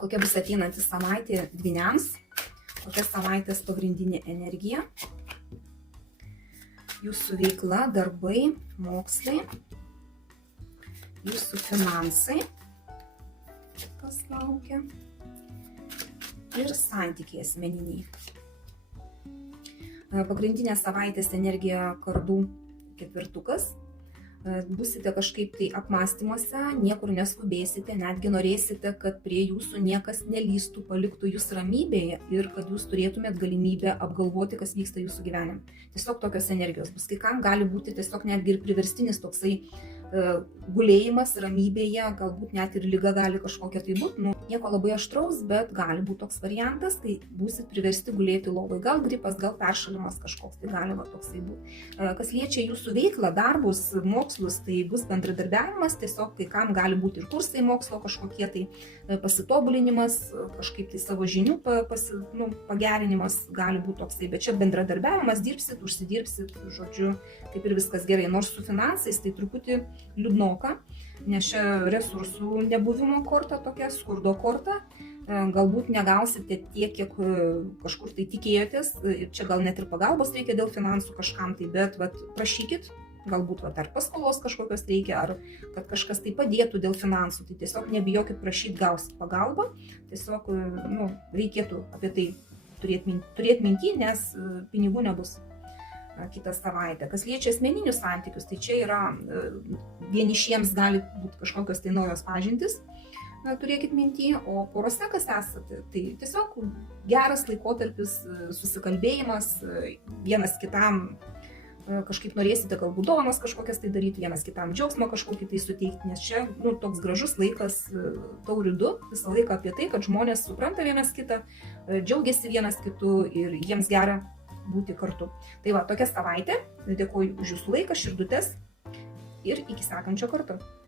kokia bus ateinanti savaitė dvyniams, kokia savaitės pagrindinė energija, jūsų veikla, darbai, mokslai, jūsų finansai, kas laukia, ir santykiai asmeniniai. Pagrindinė savaitės energija kardų ketvirtukas. Būsite kažkaip tai apmąstymuose, niekur neskubėsite, netgi norėsite, kad prie jūsų niekas nelįstų, paliktų jūs ramybėje ir kad jūs turėtumėt galimybę apgalvoti, kas vyksta jūsų gyvenime. Tiesiog tokios energijos bus. Kai kam gali būti tiesiog netgi ir priverstinis toksai gulėjimas ramybėje, galbūt net ir liga gali kažkokia tai būti. Nieko labai aštraus, bet gali būti toks variantas, kai būsit priversti gulėti lovai. Gal gripas, gal peršalimas kažkoks, tai gali toksai būti. Kas liečia jūsų veiklą, darbus, mokslus, tai bus bendradarbiavimas, tiesiog kai kam gali būti ir kursai mokslo, kažkokie tai pasitobulinimas, kažkaip tai savo žinių pagerinimas gali būti toksai, bet čia bendradarbiavimas, dirbsit, užsidirbsit, žodžiu, kaip ir viskas gerai. Nors su finansais tai truputį liūdnoka, nes čia resursų nebuvimo korta tokia, skurdo korta, galbūt negausite tiek, kiek kažkur tai tikėjotės, čia gal net ir pagalbos reikia dėl finansų kažkam tai, bet prašykit, galbūt ar paskolos kažkokios reikia, ar kad kažkas tai padėtų dėl finansų, tai tiesiog nebijokit prašyti, gausit pagalbą, tiesiog reikėtų apie tai turėti minty, nes pinigų nebus kitą savaitę. Kas liečia asmeninius santykius, tai čia yra vienišiems gali būti kažkokios tai naujos pažintys, turėkit minty, o porose kas esate, tai tiesiog geras laikotarpis, susikalbėjimas, vienas kitam kažkaip norėsite galbūt dovanas kažkokias tai daryti, vienas kitam džiaugsmą kažkokį tai suteikti, nes čia toks gražus laikas taurių 2, visą laiką apie tai, kad žmonės supranta vienas kitą, džiaugiasi vienas kitu ir jiems gera būti kartu. Tai tokia savaitė, dėkoju už jūsų laiką, širdutes ir iki sekančio karto.